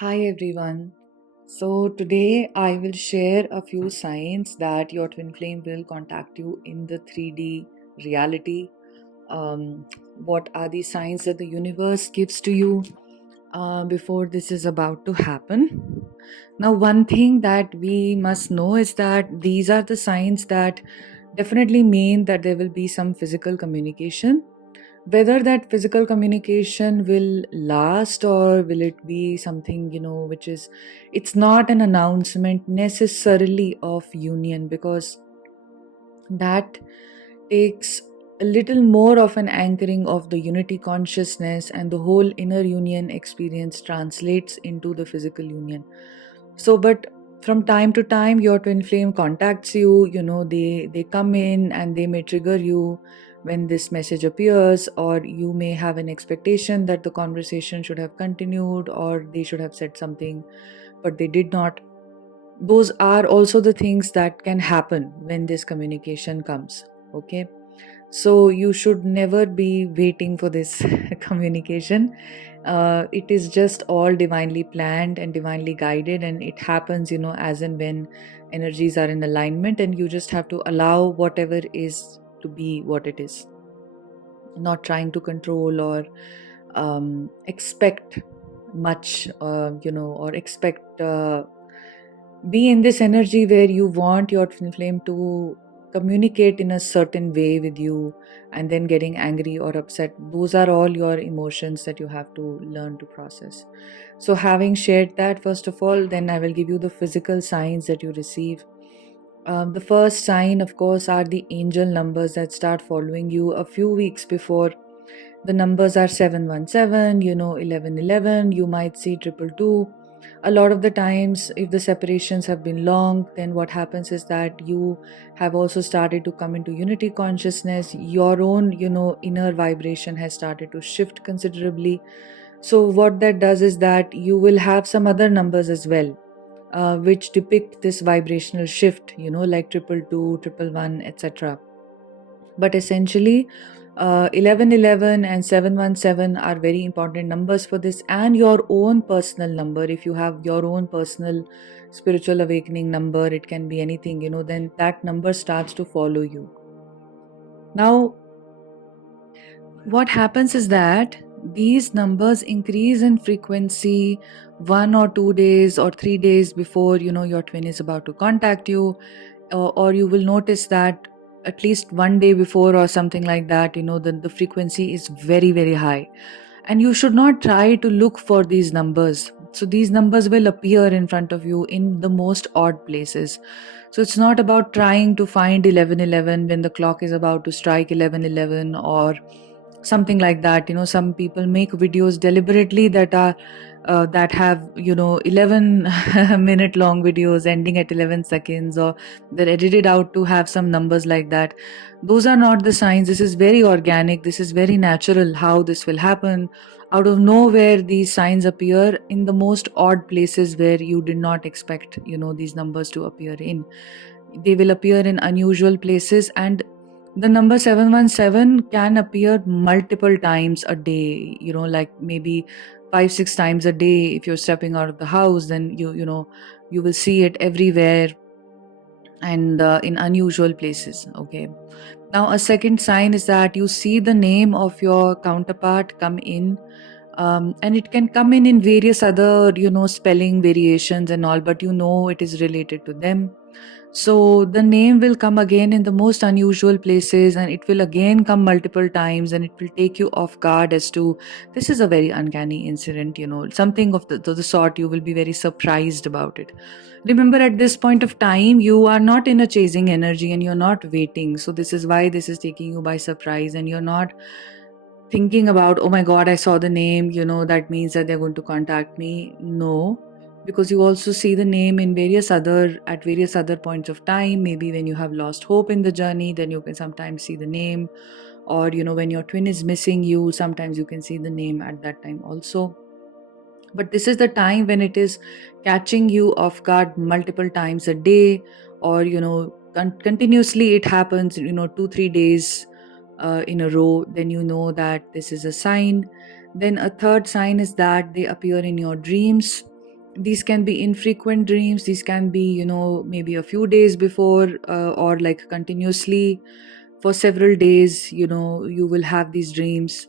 Hi everyone. So today I will share a few signs that your twin flame will contact you in the 3D reality. Um, what are the signs that the universe gives to you before this is about to happen? Now, one thing that we must know is that these are the signs that definitely mean that there will be some physical communication. Whether that physical communication will last or will it be something, which is, it's not an announcement necessarily of union, because that takes a little more of an anchoring of the unity consciousness, and the whole inner union experience translates into the physical union. So but from time to time your twin flame contacts you, they come in and they may trigger you when this message appears, or you may have an expectation that the conversation should have continued or they should have said something but they did not. Those are also the things that can happen when this communication comes. Okay, so you should never be waiting for this communication. It is just all divinely planned and divinely guided, and it happens, as and when energies are in alignment, and you just have to allow whatever is to be what it is, not trying to control or expect much, or expect. Be in this energy where you want your twin flame to communicate in a certain way with you, and then getting angry or upset. Those are all your emotions that you have to learn to process. So, having shared that, first of all, then I will give you the physical signs that you receive. The first sign, of course, are the angel numbers that start following you a few weeks before. The numbers are 717, 1111, you might see 222. A lot of the times, if the separations have been long, then what happens is that you have also started to come into unity consciousness. Your own, inner vibration has started to shift considerably. So, what that does is that you will have some other numbers as well, which depict this vibrational shift, like 222, 111, etc. But essentially, 1111 and 717 are very important numbers for this, and your own personal number. If you have your own personal spiritual awakening number, it can be anything, then that number starts to follow you. Now, what happens is that these numbers increase in frequency 1 or 2 days or 3 days before, your twin is about to contact you, or you will notice that at least one day before or something like that, the frequency is very, very high, and you should not try to look for these numbers. So these numbers will appear in front of you in the most odd places. So it's not about trying to find 1111 when the clock is about to strike 1111 or something like that. Some people make videos deliberately that are that have 11 minute long videos ending at 11 seconds, or they're edited out to have some numbers like that. Those are not the signs. This is very organic, this is very natural how this will happen. Out of nowhere these signs appear in the most odd places where you did not expect these numbers to appear in. They will appear in unusual places, and the number 717 can appear multiple times a day, like maybe 5 6 times a day. If you're stepping out of the house, then you will see it everywhere, and in unusual places. Okay, now a second sign is that you see the name of your counterpart come in, and it can come in various other spelling variations and all, but it is related to them. So the name will come again in the most unusual places, and it will again come multiple times, and it will take you off guard as to, this is a very uncanny incident, something of the sort. You will be very surprised about it. Remember, at this point of time, you are not in a chasing energy and you're not waiting. So this is why this is taking you by surprise, and you're not thinking about, oh my god, I saw the name, that means that they're going to contact me. No, because you also see the name in various other points of time. Maybe when you have lost hope in the journey, then you can sometimes see the name, or when your twin is missing you, sometimes you can see the name at that time also. But this is the time when it is catching you off guard multiple times a day, or continuously it happens 2 3 days in a row. Then you know that this is a sign. Then a third sign is that they appear in your dreams. these can be infrequent dreams. These can be, maybe a few days before, or like continuously for several days, you will have these dreams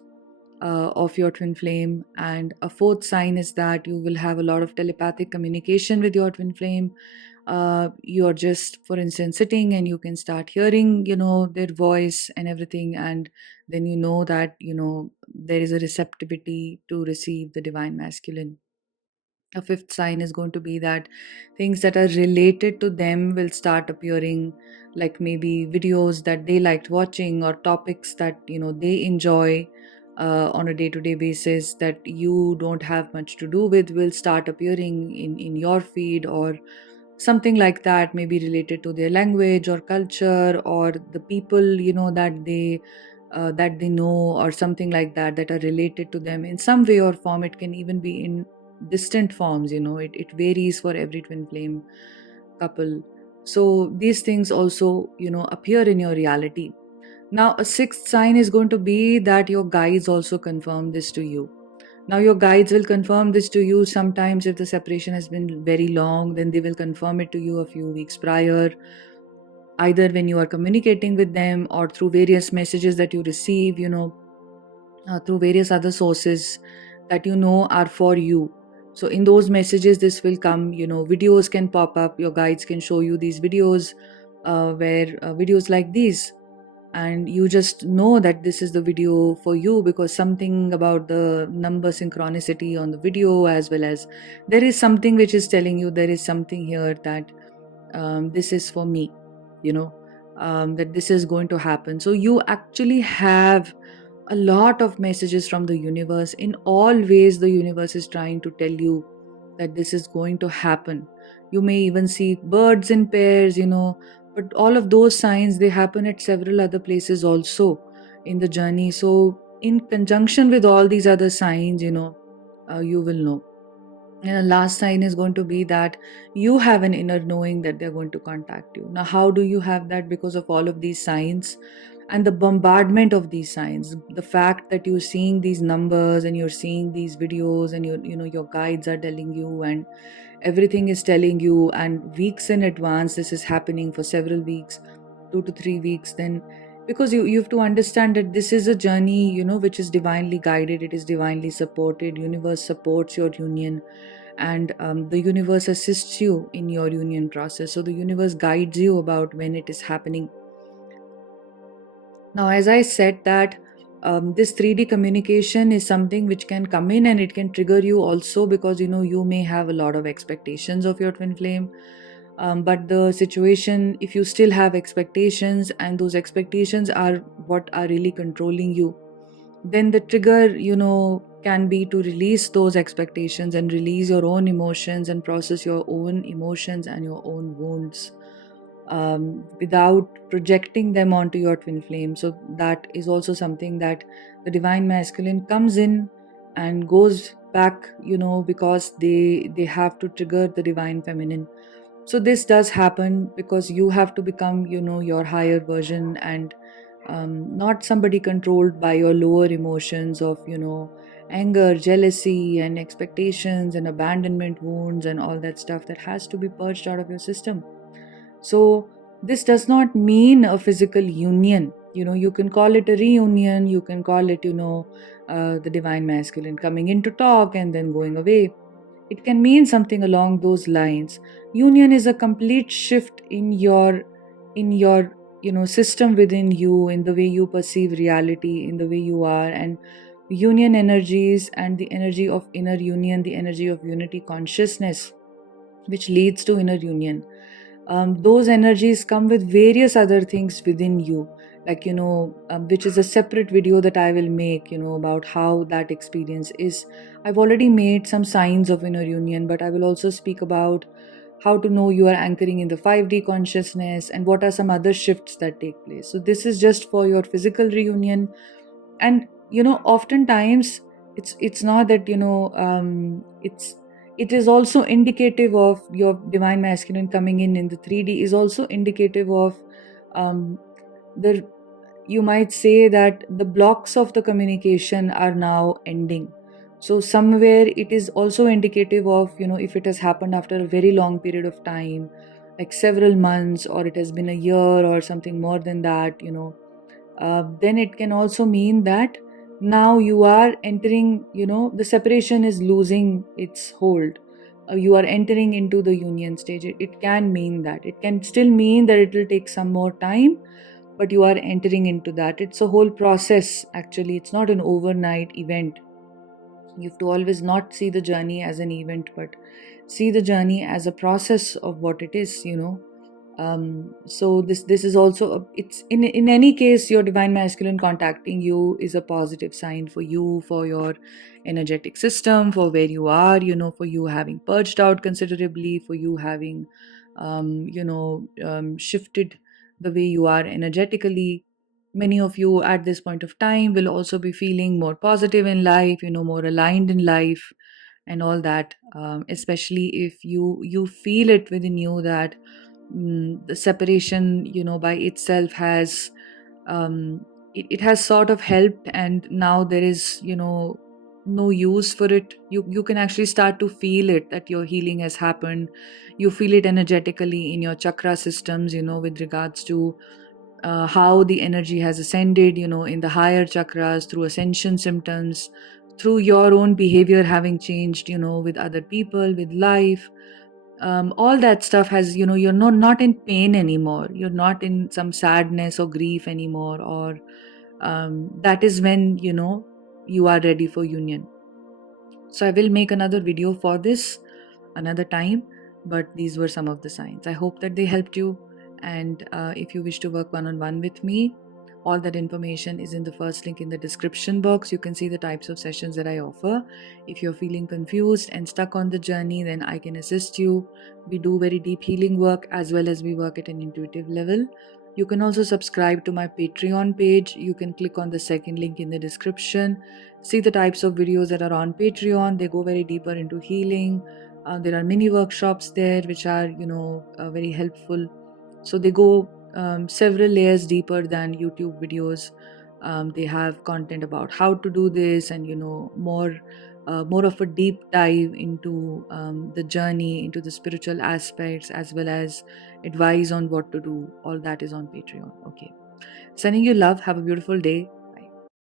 of your twin flame. And a fourth sign is that you will have a lot of telepathic communication with your twin flame. You're just, for instance, sitting and you can start hearing, their voice and everything. And then that, there is a receptivity to receive the divine masculine. A fifth sign is going to be that things that are related to them will start appearing, like maybe videos that they liked watching, or topics that they enjoy on a day-to-day basis that you don't have much to do with, will start appearing in your feed, or something like that, maybe related to their language or culture, or the people that they know, or something like that, that are related to them in some way or form. It can even be in distant forms. It varies for every twin flame couple. So these things also appear in your reality. Now, a sixth sign is going to be that your guides also confirm this to you. Now, your guides will confirm this to you sometimes. If the separation has been very long, then they will confirm it to you a few weeks prior, either when you are communicating with them, or through various messages that you receive, through various other sources that are for you. So in those messages, this will come. Videos can pop up. Your guides can show you these videos, where videos like these, and you just know that this is the video for you, because something about the number synchronicity on the video, as well as there is something which is telling you there is something here, that this is for me, you know that this is going to happen. So you actually have a lot of messages from the universe. In all ways, the universe is trying to tell you that this is going to happen. You may even see birds in pairs, but all of those signs, they happen at several other places also in the journey. So in conjunction with all these other signs, you will know. And the last sign is going to be that you have an inner knowing that they're going to contact you. Now, how do you have that? Because of all of these signs and the bombardment of these signs. The fact that you're seeing these numbers and you're seeing these videos, and your guides are telling you, and everything is telling you, and weeks in advance this is happening, for several weeks, 2 to 3 weeks. Then, because you have to understand that this is a journey, which is divinely guided, it is divinely supported. Universe supports your union, and the universe assists you in your union process. So the universe guides you about when it is happening. Now, as I said that this 3D communication is something which can come in, and it can trigger you also, because you may have a lot of expectations of your twin flame. But the situation, if you still have expectations, and those expectations are what are really controlling you, then the trigger, can be to release those expectations, and release your own emotions, and process your own emotions and your own wounds, without projecting them onto your twin flame. So that is also something that the divine masculine comes in and goes back, because they have to trigger the divine feminine. So this does happen because you have to become, your higher version, and not somebody controlled by your lower emotions of, anger, jealousy, and expectations, and abandonment wounds, and all that stuff that has to be purged out of your system. So this does not mean a physical union. You can call it a reunion, you can call it, the divine masculine coming in to talk and then going away. It can mean something along those lines. Union is a complete shift in your system within you, in the way you perceive reality, in the way you are. And union energies, and the energy of inner union, the energy of unity consciousness, which leads to inner union, those energies come with various other things within you, like which is a separate video that I will make, about how that experience is. I've already made some signs of inner union, but I will also speak about how to know you are anchoring in the 5D consciousness, and what are some other shifts that take place. So this is just for your physical reunion. And oftentimes it's not that, it is also indicative of your divine masculine coming in the 3D, is also indicative of the you might say that the blocks of the communication are now ending. So somewhere it is also indicative of, if it has happened after a very long period of time, like several months, or it has been a year or something more than that, then it can also mean that now you are entering, the separation is losing its hold. You are entering into the union stage. It can mean that. It can still mean that it will take some more time, but you are entering into that. It's a whole process, actually. It's not an overnight event. You have to always not see the journey as an event, but see the journey as a process of what it is. So this is also it's in any case, your divine masculine contacting you is a positive sign for you, for your energetic system, for where you are, for you having purged out considerably, for you having shifted the way you are energetically. Many of you at this point of time will also be feeling more positive in life, more aligned in life and all that, especially if you feel it within you that the separation, by itself has it has sort of helped, and now there is, no use for it. You can actually start to feel it, that your healing has happened. You feel it energetically in your chakra systems, with regards to how the energy has ascended, in the higher chakras, through ascension symptoms, through your own behavior having changed, with other people, with life. All that stuff has, you're not in pain anymore. You're not in some sadness or grief anymore, or that is when, you are ready for union. So I will make another video for this another time, but these were some of the signs. I hope that they helped you. And if you wish to work one on one with me, all that information is in the first link in the description box. You can see the types of sessions that I offer. If you're feeling confused and stuck on the journey, then I can assist you. We do very deep healing work, as well as we work at an intuitive level. You can also subscribe to my Patreon page. You can click on the second link in the description. See the types of videos that are on Patreon. They go very deeper into healing. There are mini workshops there which are, very helpful. So they go several layers deeper than YouTube videos. They have content about how to do this, and more of a deep dive into the journey, into the spiritual aspects, as well as advice on what to do. All that is on Patreon. Okay. Sending you love. Have a beautiful day.